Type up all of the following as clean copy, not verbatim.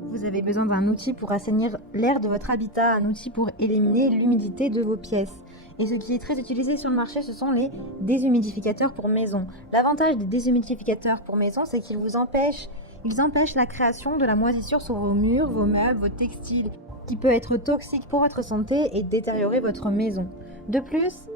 Vous avez besoin d'un outil pour assainir l'air de votre habitat, un outil pour éliminer l'humidité de vos pièces. Et ce qui est très utilisé sur le marché, ce sont les déshumidificateurs pour maison. L'avantage des déshumidificateurs pour maison, c'est ils empêchent la création de la moisissure sur vos murs, vos meubles, vos textiles, qui peut être toxique pour votre santé et détériorer votre maison. De plus,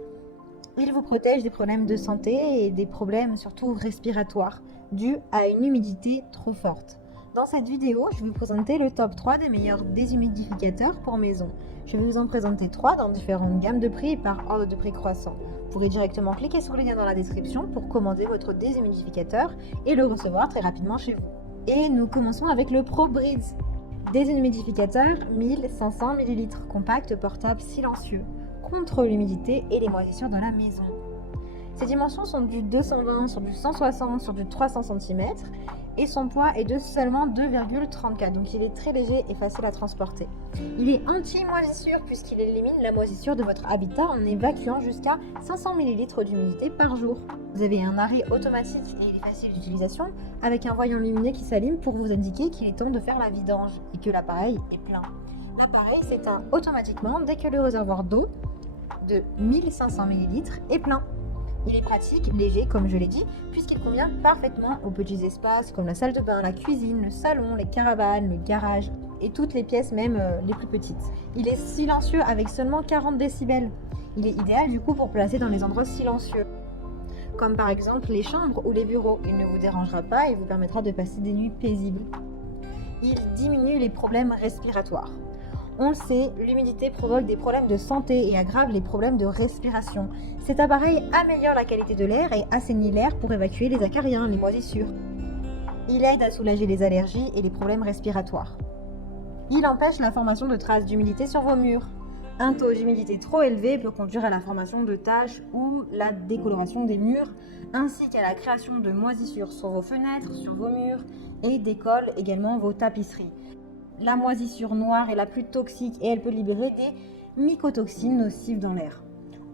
ils vous protègent des problèmes de santé et des problèmes surtout respiratoires dus à une humidité trop forte. Dans cette vidéo, je vais vous présenter le top 3 des meilleurs déshumidificateurs pour maison. Je vais vous en présenter 3 dans différentes gammes de prix et par ordre de prix croissant. Vous pourrez directement cliquer sur le lien dans la description pour commander votre déshumidificateur et le recevoir très rapidement chez vous. Et nous commençons avec le ProBreeze. Déshumidificateur 1500 ml, compact, portable, silencieux, contre l'humidité et les moisissures de la maison. Ses dimensions sont du 220 sur du 160 sur du 300 cm et son poids est de seulement 2,34, donc il est très léger et facile à transporter. Il est anti-moisissure puisqu'il élimine la moisissure de votre habitat en évacuant jusqu'à 500 ml d'humidité par jour. Vous avez un arrêt automatique et il est facile d'utilisation avec un voyant lumineux qui s'allume pour vous indiquer qu'il est temps de faire la vidange et que l'appareil est plein. L'appareil s'éteint automatiquement dès que le réservoir d'eau de 1500 ml est plein. Il est pratique, léger comme je l'ai dit, puisqu'il convient parfaitement aux petits espaces comme la salle de bain, la cuisine, le salon, les caravanes, le garage et toutes les pièces même les plus petites. Il est silencieux avec seulement 40 décibels. Il est idéal du coup pour placer dans les endroits silencieux, comme par exemple les chambres ou les bureaux. Il ne vous dérangera pas et vous permettra de passer des nuits paisibles. Il diminue les problèmes respiratoires. On le sait, l'humidité provoque des problèmes de santé et aggrave les problèmes de respiration. Cet appareil améliore la qualité de l'air et assainit l'air pour évacuer les acariens, les moisissures. Il aide à soulager les allergies et les problèmes respiratoires. Il empêche la formation de traces d'humidité sur vos murs. Un taux d'humidité trop élevé peut conduire à la formation de taches ou la décoloration des murs, ainsi qu'à la création de moisissures sur vos fenêtres, sur vos murs et décolle également vos tapisseries. La moisissure noire est la plus toxique et elle peut libérer des mycotoxines nocives dans l'air.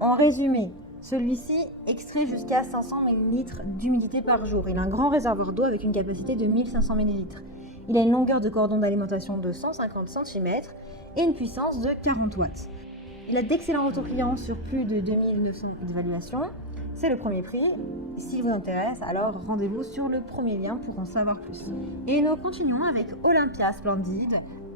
En résumé, celui-ci extrait jusqu'à 500 ml d'humidité par jour. Il a un grand réservoir d'eau avec une capacité de 1500 ml. Il a une longueur de cordon d'alimentation de 150 cm et une puissance de 40 watts. Il a d'excellents retours clients sur plus de 2900 évaluations. C'est le premier prix. S'il vous intéresse, alors rendez-vous sur le premier lien pour en savoir plus. Et nous continuons avec Olympia Splendid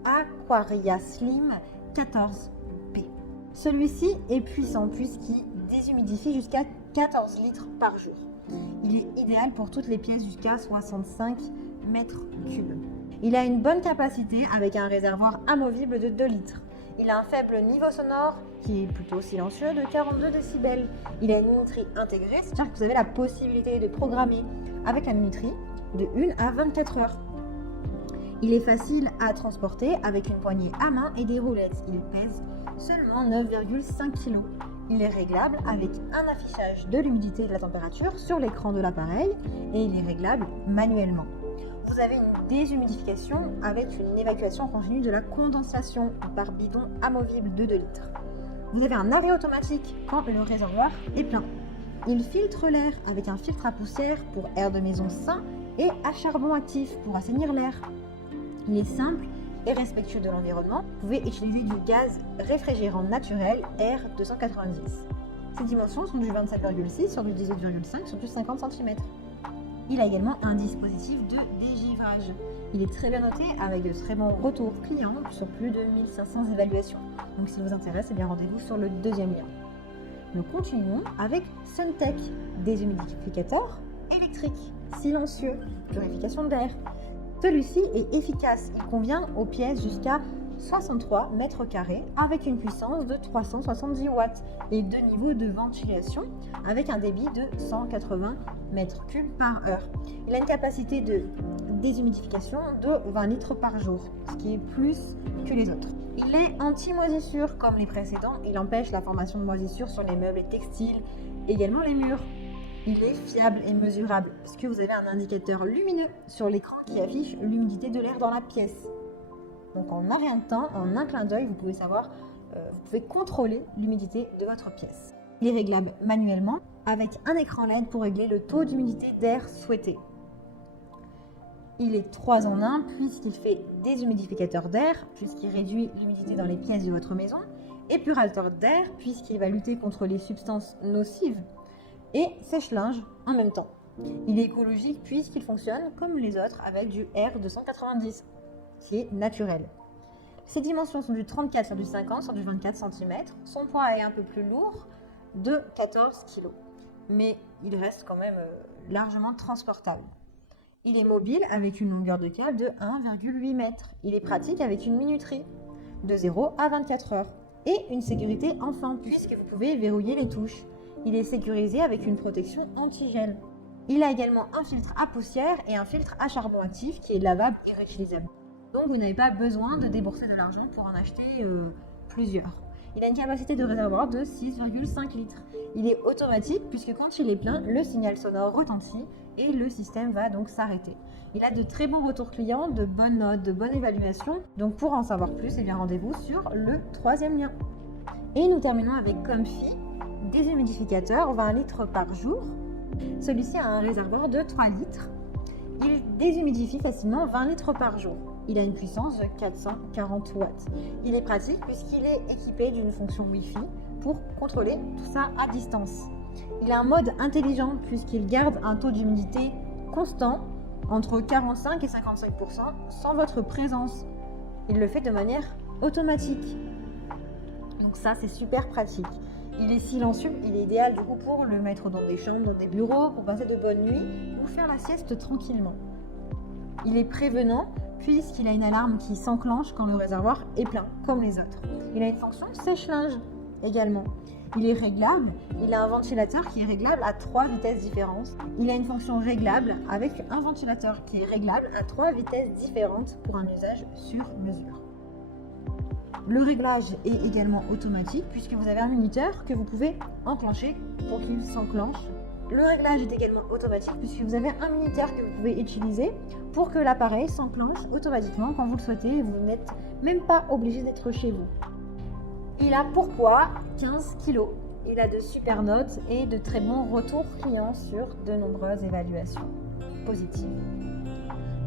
Aquaria Slim 14B. Celui-ci est puissant puisqu'il déshumidifie jusqu'à 14 litres par jour. Il est idéal pour toutes les pièces jusqu'à 65 mètres cubes. Il a une bonne capacité avec un réservoir amovible de 2 litres. Il a un faible niveau sonore qui est plutôt silencieux de 42 décibels. Il a une minuterie intégrée, c'est-à-dire que vous avez la possibilité de programmer avec la minuterie de 1 à 24 heures. Il est facile à transporter avec une poignée à main et des roulettes. Il pèse seulement 9,5 kg. Il est réglable avec un affichage de l'humidité et de la température sur l'écran de l'appareil et il est réglable manuellement. Vous avez une déshumidification avec une évacuation continue de la condensation par bidon amovible de 2 litres. Vous avez un arrêt automatique quand le réservoir est plein. Il filtre l'air avec un filtre à poussière pour air de maison sain et à charbon actif pour assainir l'air. Il est simple et respectueux de l'environnement. Vous pouvez utiliser du gaz réfrigérant naturel R290. Ses dimensions sont du 27,6 sur du 18,5 sur du 50 cm. Il a également un dispositif de dégivrage. Il est très bien noté avec de très bons retours clients sur plus de 1500 évaluations. Donc si vous intéresse, rendez-vous sur le deuxième lien. Nous continuons avec Suntech, déshumidificateur électrique, silencieux, purification d'air. Celui-ci est efficace, il convient aux pièces jusqu'à 63 mètres carrés avec une puissance de 370 watts et 2 niveaux de ventilation avec un débit de 180 mètres cubes par heure. Il a une capacité de déshumidification de 20 litres par jour, ce qui est plus que les autres. Il est anti-moisissure comme les précédents, il empêche la formation de moisissures sur les meubles et textiles, également les murs. Il est fiable et mesurable puisque vous avez un indicateur lumineux sur l'écran qui affiche l'humidité de l'air dans la pièce. Donc en un rien de temps, en un clin d'œil, vous pouvez contrôler l'humidité de votre pièce. Il est réglable manuellement avec un écran LED pour régler le taux d'humidité d'air souhaité. Il est 3 en 1 puisqu'il fait déshumidificateur d'air, puisqu'il réduit l'humidité dans les pièces de votre maison, épurateur d'air, puisqu'il va lutter contre les substances nocives, et sèche-linge en même temps. Il est écologique puisqu'il fonctionne comme les autres avec du R290, qui est naturel. Ses dimensions sont du 34 sur du 50 sur du 24 cm. Son poids est un peu plus lourd, de 14 kg. Mais il reste quand même largement transportable. Il est mobile avec une longueur de câble de 1,8 m. Il est pratique avec une minuterie de 0 à 24 heures. Et une sécurité enfant, puisque vous pouvez verrouiller les touches. Il est sécurisé avec une protection anti-gel. Il a également un filtre à poussière et un filtre à charbon actif qui est lavable et réutilisable. Donc vous n'avez pas besoin de débourser de l'argent pour en acheter plusieurs. Il a une capacité de réservoir de 6,5 litres. Il est automatique puisque quand il est plein, le signal sonore retentit et le système va donc s'arrêter. Il a de très bons retours clients, de bonnes notes, de bonnes évaluations. Donc pour en savoir plus, rendez-vous sur le 3e lien. Et nous terminons avec Comfy, déshumidificateur 20 litres par jour. Celui-ci a un réservoir de 3 litres. Il déshumidifie facilement 20 litres par jour. Il a une puissance de 440 watts. Il est pratique puisqu'il est équipé d'une fonction Wi-Fi pour contrôler tout ça à distance. Il a un mode intelligent puisqu'il garde un taux d'humidité constant entre 45 et 55% sans votre présence. Il le fait de manière automatique. Donc ça, c'est super pratique. Il est silencieux, il est idéal du coup pour le mettre dans des chambres, dans des bureaux, pour passer de bonnes nuits ou faire la sieste tranquillement. Il est prévenant puisqu'il a une alarme qui s'enclenche quand le réservoir est plein, comme les autres. Il a une fonction sèche-linge également. Il est réglable, il a un ventilateur qui est réglable à 3 vitesses différentes. Il a une fonction réglable avec un ventilateur qui est réglable à 3 vitesses différentes pour un usage sur mesure. Le réglage est également automatique puisque vous avez un minuteur que vous pouvez enclencher pour qu'il s'enclenche. Le réglage est également automatique puisque vous avez un minuteur que vous pouvez utiliser pour que l'appareil s'enclenche automatiquement quand vous le souhaitez et vous n'êtes même pas obligé d'être chez vous. Il a pour poids 15 kg. Il a de super notes et de très bons retours clients sur de nombreuses évaluations positives.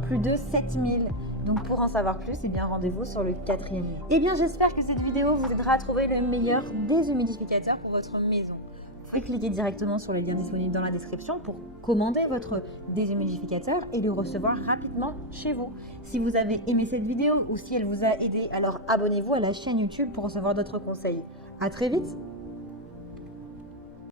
Plus de 7000. Donc pour en savoir plus, rendez-vous sur le 4e lien. J'espère que cette vidéo vous aidera à trouver le meilleur déshumidificateur pour votre maison. Vous pouvez cliquer directement sur les liens disponibles dans la description pour commander votre déshumidificateur et le recevoir rapidement chez vous. Si vous avez aimé cette vidéo ou si elle vous a aidé, alors abonnez-vous à la chaîne YouTube pour recevoir d'autres conseils. À très vite!